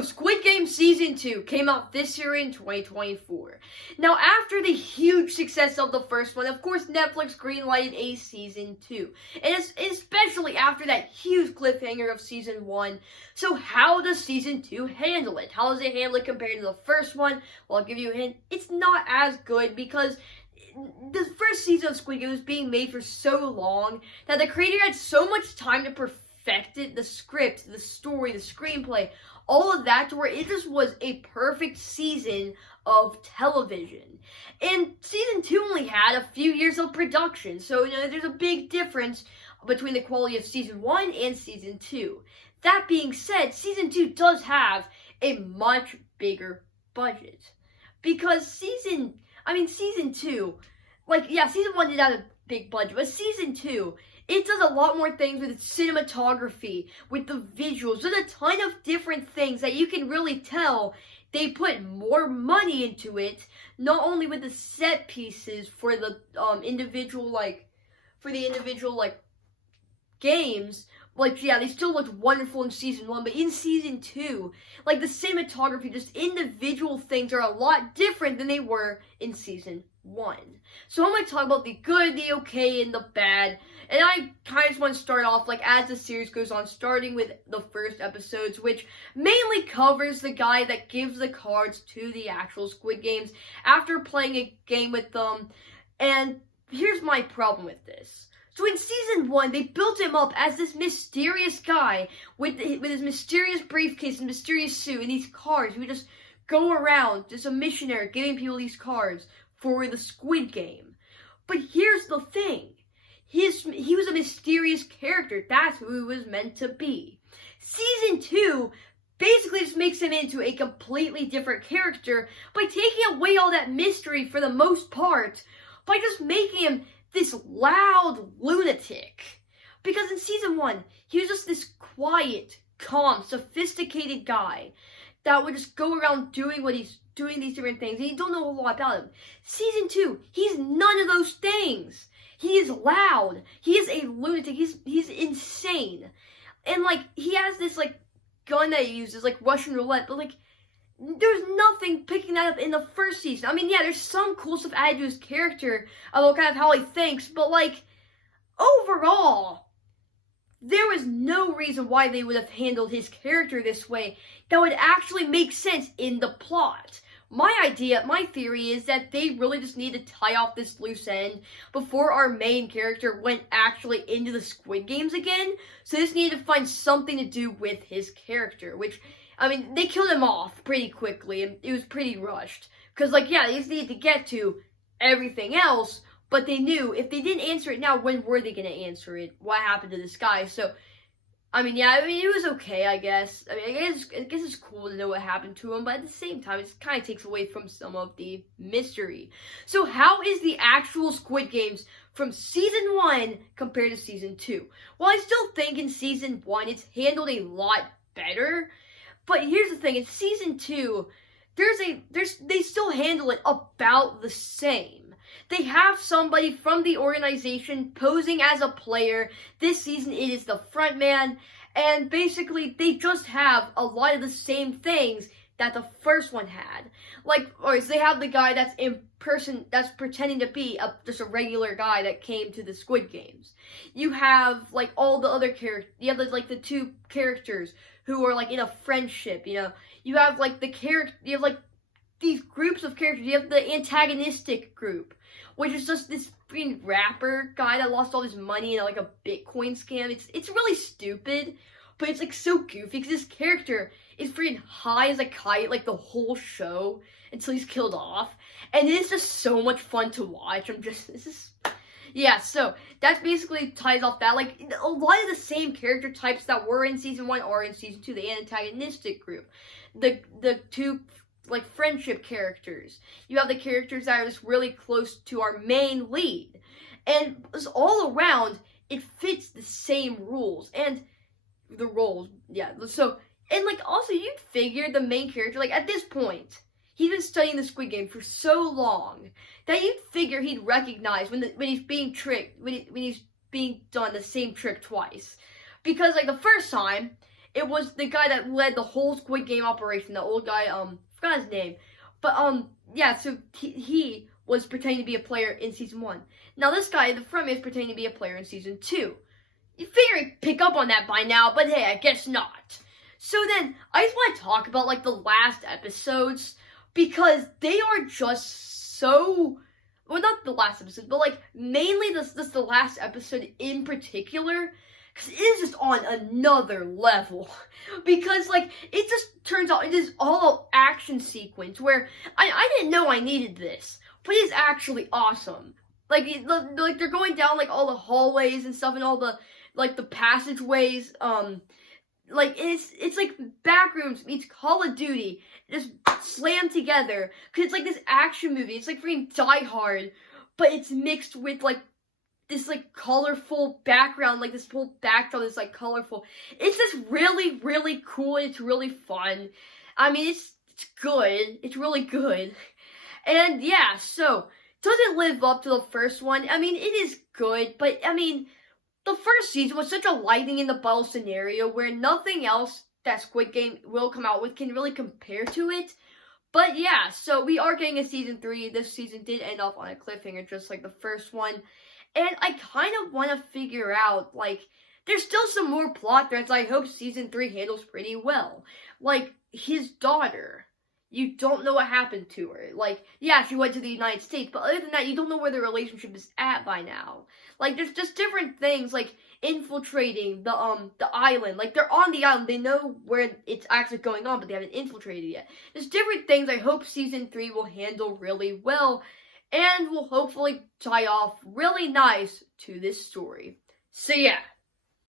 So, Squid Game Season 2 came out this year in 2024. Now, after the huge success of the first one, of course, Netflix greenlighted a Season 2. And especially after that huge cliffhanger of Season 1. So, how does Season 2 handle it? How does it handle it compared to the first one? Well, I'll give you a hint. It's not as good because the first season of Squid Game was being made for so long that the creator had so much time to perfect it, the script, the story, the screenplay, all of that, to where it just was a perfect season of television. And Season 2 only had a few years of production, so there's a big difference between the quality of Season 1 and Season 2. That being said, Season 2 does have a much bigger budget. Because Season 2, Season 1 did have a big budget, but Season 2, it does a lot more things with its cinematography, with the visuals, with a ton of different things that you can really tell they put more money into it, not only with the set pieces for the individual games. They still looked wonderful in Season 1, but in Season 2, the cinematography, just individual things are a lot different than they were in Season 1. So I'm going to talk about the good, the okay, and the bad. And I kind of just want to start off, as the series goes on, starting with the first episodes, which mainly covers the guy that gives the cards to the actual Squid Games after playing a game with them. And here's my problem with this. So in Season 1, they built him up as this mysterious guy with his mysterious briefcase and mysterious suit and these cards. He would just go around, just a missionary, giving people these cards for the Squid Game. But here's the thing. He was a mysterious character. That's who he was meant to be. Season 2 basically just makes him into a completely different character by taking away all that mystery for the most part, by just making him this loud lunatic. Because in Season 1, he was just this quiet, calm, sophisticated guy that would just go around doing these different things, and you don't know a lot about him. Season 2, he's none of those things. He is loud. He is a lunatic. He's insane. And he has this gun that he uses, Russian roulette, but there's nothing picking that up in the first season. There's some cool stuff added to his character about kind of how he thinks, but overall, there was no reason why they would have handled his character this way that would actually make sense in the plot. My theory is that they really just need to tie off this loose end before our main character went actually into the Squid Games again. So they just needed to find something to do with his character, which, they killed him off pretty quickly, and it was pretty rushed. Because, they just needed to get to everything else, but they knew if they didn't answer it now, when were they going to answer it? What happened to this guy? So, it was okay, I guess. I guess it's cool to know what happened to him, but at the same time, it kind of takes away from some of the mystery. So how is the actual Squid Games from Season 1 compared to Season 2? Well, I still think in Season 1, it's handled a lot better. But here's the thing, in Season 2, they still handle it about the same. They have somebody from the organization posing as a player. This season, it is the front man. And basically, they just have a lot of the same things that the first one had. So they have the guy that's pretending to be just a regular guy that came to the Squid Games. You have, all the other characters. You have, the two characters who are, in a friendship, You have, you have, these groups of characters. You have the antagonistic group, which is just this freaking rapper guy that lost all his money in a Bitcoin scam. It's really stupid, but it's so goofy because this character is freaking high as a kite the whole show until he's killed off, and it is just so much fun to watch. So that's basically ties off that. A lot of the same character types that were in Season 1 are in Season 2. The antagonistic group, the two friendship characters. You have the characters that are just really close to our main lead. And just all around, it fits the same rules. And the roles, So, and also you'd figure the main character, at this point, he's been studying the Squid Game for so long that you'd figure he'd recognize when he's being tricked, when he's being done the same trick twice. Because, the first time, It was the guy that led the whole Squid Game operation. The old guy, forgot his name, but yeah. So he was pretending to be a player in season 1. Now this guy, the front man, is pretending to be a player in season 2. You figure he'd pick up on that by now, but hey, I guess not. So then, I just want to talk about, like, the last episodes, because they are just so, well, not the last episode, but, like, mainly this the last episode in particular, because it is just on another level. Because, like, it just turns out it is all action sequence, where I didn't know I needed this, but it is actually awesome. Like, they're going down, like, all the hallways and stuff, and all the, like, the passageways, like, it's like Backrooms meets Call of Duty, just slammed together, because it's like this action movie. It's like freaking Die Hard, but it's mixed with, like, this, like, colorful background, like, this whole background is, like, colorful. It's just really, really cool, it's really fun. I mean, it's good, it's really good. And, yeah, so, does it live up to the first one? I mean, it is good, but, I mean, the first season was such a lightning in the bottle scenario where nothing else that Squid Game will come out with can really compare to it. But yeah, so we are getting a season 3. This season did end off on a cliffhanger just like the first one. And I kind of want to figure out, like, there's still some more plot threads I hope season 3 handles pretty well. Like, his daughter. You don't know what happened to her. Like, yeah, she went to the United States, but other than that, you don't know where the relationship is at by now. Like, there's just different things, like infiltrating the island. Like, they're on the island, they know where it's actually going on, but they haven't infiltrated yet. There's different things I hope season 3 will handle really well, and will hopefully tie off really nice to this story. So yeah.